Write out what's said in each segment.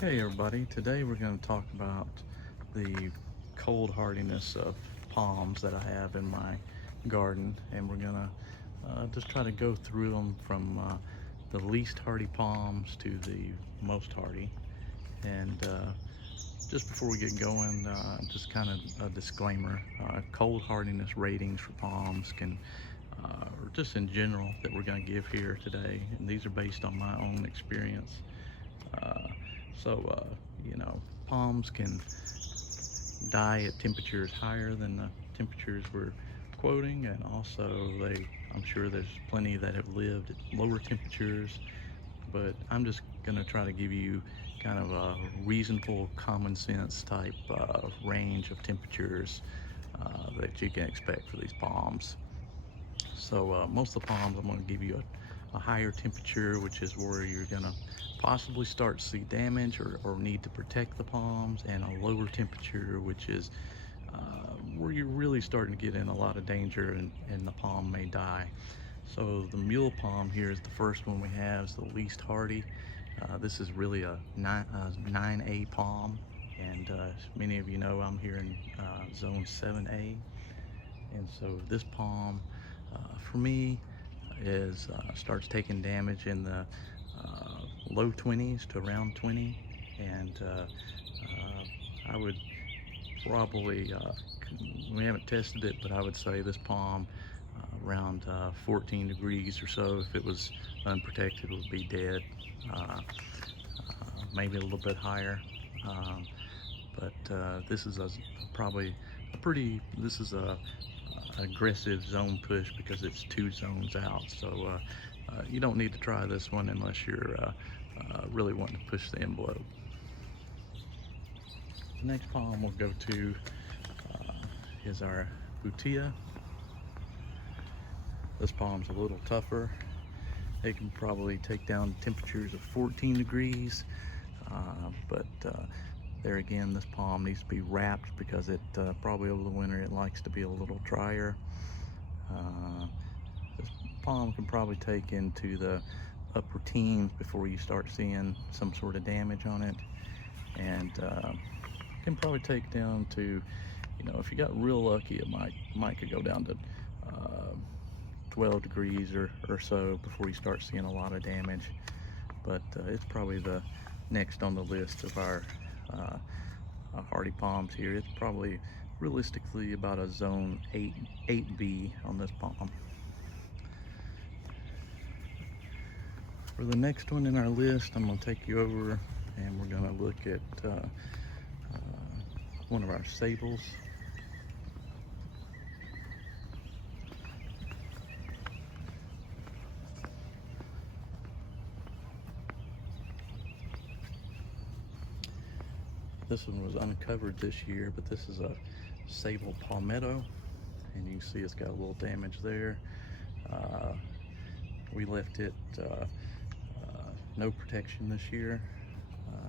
Hey everybody, today we're going to talk about the cold hardiness of palms that I have in my garden, and we're going to just try to go through them from the least hardy palms to the most hardy. And just before we get going, just kind of a disclaimer, cold hardiness ratings for palms can or just in general that we're going to give here today, and these are based on my own experience. uh, so, palms can die at temperatures higher than the temperatures we're quoting, and also I'm sure there's plenty that have lived at lower temperatures, but I'm just gonna try to give you kind of a reasonable, common sense type range of temperatures that you can expect for these palms. So most of the palms, I'm going to give you a higher temperature, which is where you're going to possibly start to see damage or need to protect the palms, and a lower temperature, which is where you're really starting to get in a lot of danger, and the palm may die. So the mule palm here is the first one we have, is the least hardy. This is really a 9A palm, and as many of you know, I'm here in zone 7A. And so this palm, for me, is starts taking damage in the low 20s to around 20, and I would probably, we haven't tested it, but I would say this palm around 14 degrees or so, if it was unprotected, would be dead. Maybe a little bit higher, but this is probably a pretty, this is a aggressive zone push because it's 2 zones out. So you don't need to try this one unless you're really wanting to push the envelope. The next palm we'll go to is our Butia. This palm's a little tougher. It can probably take down temperatures of 14 degrees, but there again, this palm needs to be wrapped because it probably over the winter it likes to be a little drier. This palm can probably take into the upper teens before you start seeing some sort of damage on it, and can probably take down to, if you got real lucky, it might could go down to 12 degrees or so before you start seeing a lot of damage. But it's probably the next on the list of our hardy palms here. It's probably realistically about a zone 8B on this palm. For the next one in our list, I'm going to take you over and we're going to look at one of our Sabals. This one was uncovered this year, but this is a Sabal palmetto, and you can see it's got a little damage there. We left it no protection this year.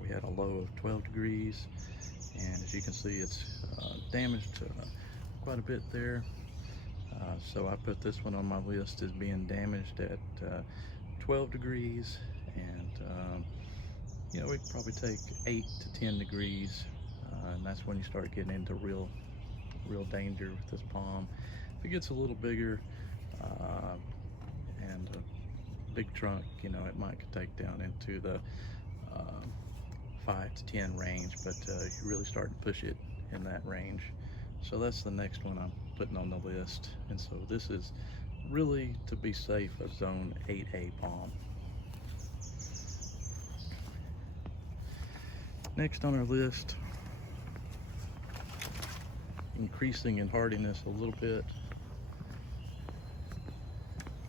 We had a low of 12 degrees, and as you can see, it's damaged quite a bit there. So I put this one on my list as being damaged at 12 degrees, and we could probably take 8 to 10 degrees, and that's when you start getting into real danger with this palm. If it gets a little bigger and a big trunk, it might take down into the 5 to 10 range, but you really start to push it in that range. So that's the next one I'm putting on the list, and so this is really, to be safe, a zone 8A palm. Next on our list, increasing in hardiness a little bit,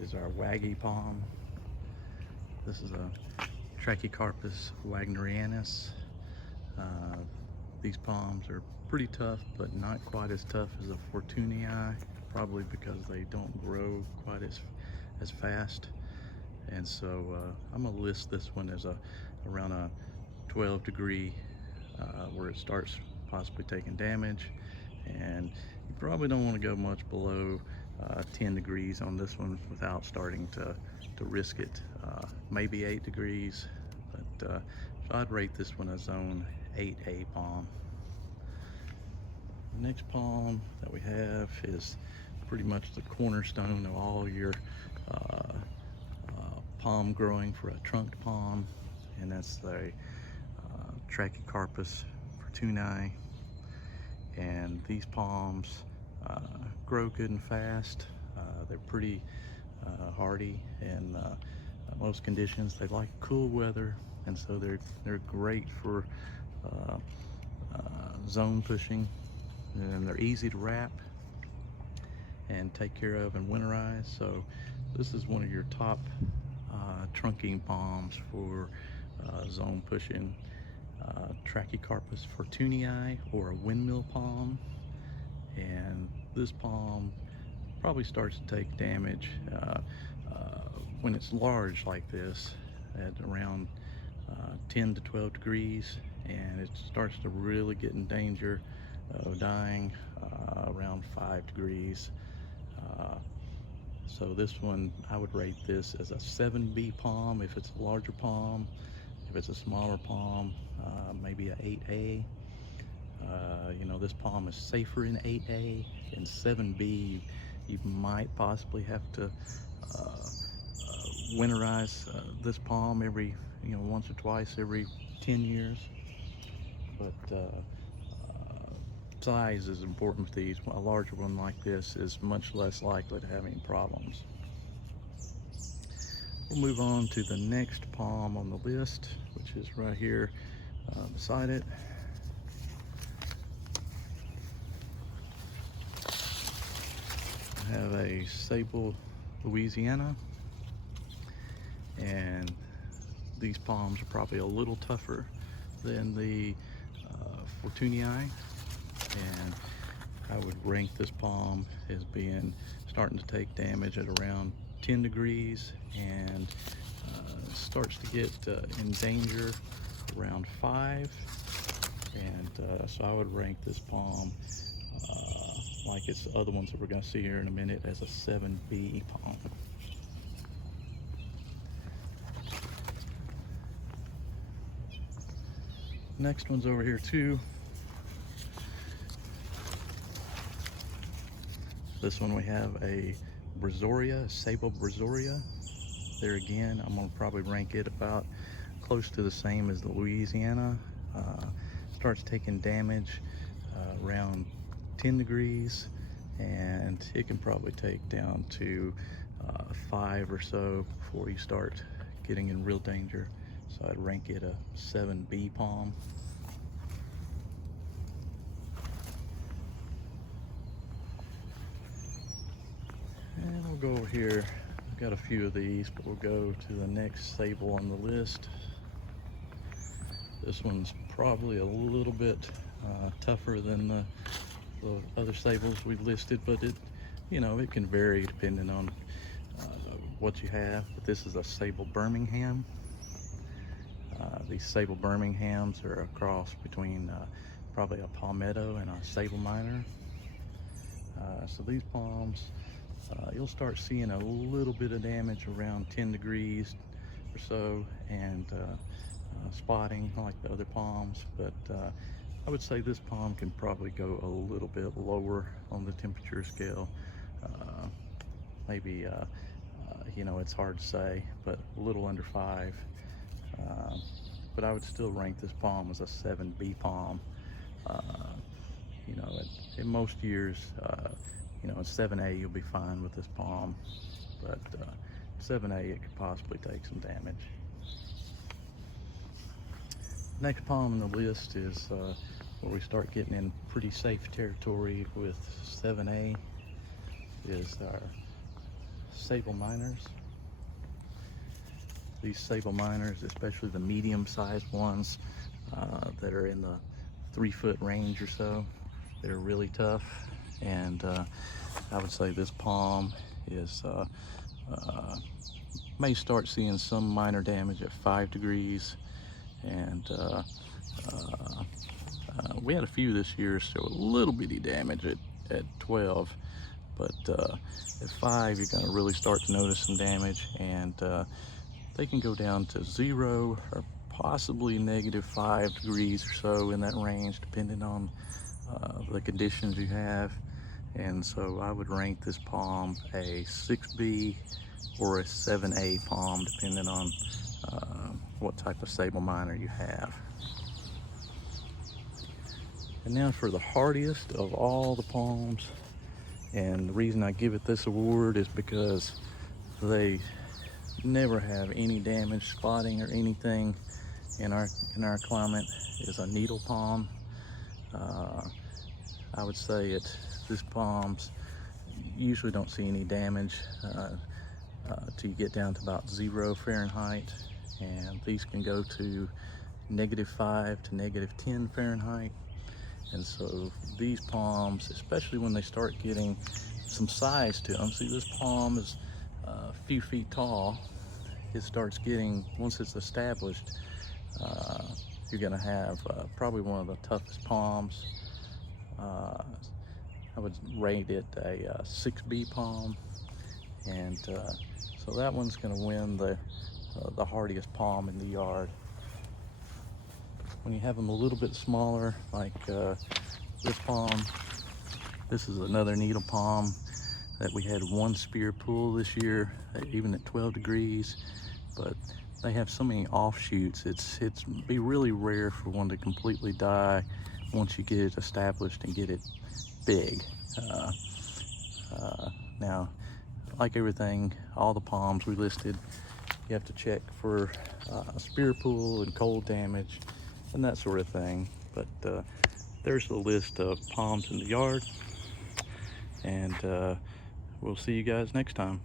is our waggy palm. This is a Trachycarpus wagnerianus. These palms are pretty tough, but not quite as tough as a fortunei, probably because they don't grow quite as fast. And so I'm gonna list this one as around a 12 degree where it starts possibly taking damage, and you probably don't want to go much below 10 degrees on this one without starting to risk it. Maybe 8 degrees, but So I'd rate this one a zone 8A palm. The next palm that we have is pretty much the cornerstone of all your palm growing for a trunked palm, and that's the Trachycarpus fortunei. And these palms grow good and fast. They're pretty hardy in most conditions. They like cool weather, and so they're great for zone pushing, and they're easy to wrap and take care of and winterize. So this is one of your top trunking palms for zone pushing. Trachycarpus fortunei, or a windmill palm. And this palm probably starts to take damage when it's large like this, at around 10 to 12 degrees, and it starts to really get in danger of dying around 5 degrees. So this one, I would rate this as a 7B palm if it's a larger palm. If it's a smaller palm, maybe a 8A. You know, this palm is safer in 8A. In 7B, you might possibly have to winterize this palm every, once or twice every 10 years. But size is important with these. A larger one like this is much less likely to have any problems. We'll move on to the next palm on the list, which is right here beside it. I have a Sabal, Louisiana, and these palms are probably a little tougher than the fortunei, and I would rank this palm as being starting to take damage at around 10 degrees, and starts to get in danger around 5. And so I would rank this palm like it's the other ones that we're going to see here in a minute as a 7B palm. Next one's over here too. This one we have a brazoria, Sabal brazoria. There again, I'm going to probably rank it about close to the same as the Louisiana. Starts taking damage around 10 degrees, and it can probably take down to 5 or so before you start getting in real danger. So I'd rank it a 7B palm. And we'll go over here. I've got a few of these, but we'll go to the next Sabal on the list. This one's probably a little bit tougher than the other Sabals we've listed, but it can vary depending on what you have. But this is a Sabal Birmingham. These Sabal Birminghams are a cross between probably a palmetto and a Sabal minor. So these palms, you'll start seeing a little bit of damage around 10 degrees or so, and spotting like the other palms. But I would say this palm can probably go a little bit lower on the temperature scale. Maybe, it's hard to say, but a little under 5. But I would still rank this palm as a 7B palm. In most years, in 7A you'll be fine with this palm, but 7A it could possibly take some damage. Next palm on the list is where we start getting in pretty safe territory with 7A, is our Sabal minors. These Sabal minors, especially the medium-sized ones that are in the 3-foot range or so, they're really tough. And I would say this palm is may start seeing some minor damage at 5 degrees, and we had a few this year, so a little bitty damage at 12, but at 5 you're going to really start to notice some damage, and they can go down to 0 or possibly -5 degrees or so, in that range, depending on the conditions you have. And so I would rank this palm a 6B or a 7A palm, depending on what type of sable miner you have. And now for the hardiest of all the palms, and the reason I give it this award is because they never have any damage, spotting, or anything in our climate, is a needle palm. I would say this palms usually don't see any damage till you get down to about 0 Fahrenheit, and these can go to -5 to -10 Fahrenheit. And so these palms, especially when they start getting some size to them, see this palm is a few feet tall. It starts getting, once it's established, you're gonna have probably one of the toughest palms. I would rate it a 6B palm, and so that one's gonna win the hardiest palm in the yard. When you have them a little bit smaller, like this palm, this is another needle palm that we had one spear pull this year, even at 12 degrees, but they have so many offshoots, it's be really rare for one to completely die once you get it established and get it big. Now, like everything, all the palms we listed, you have to check for spear pull and cold damage and that sort of thing. But there's the list of palms in the yard, and we'll see you guys next time.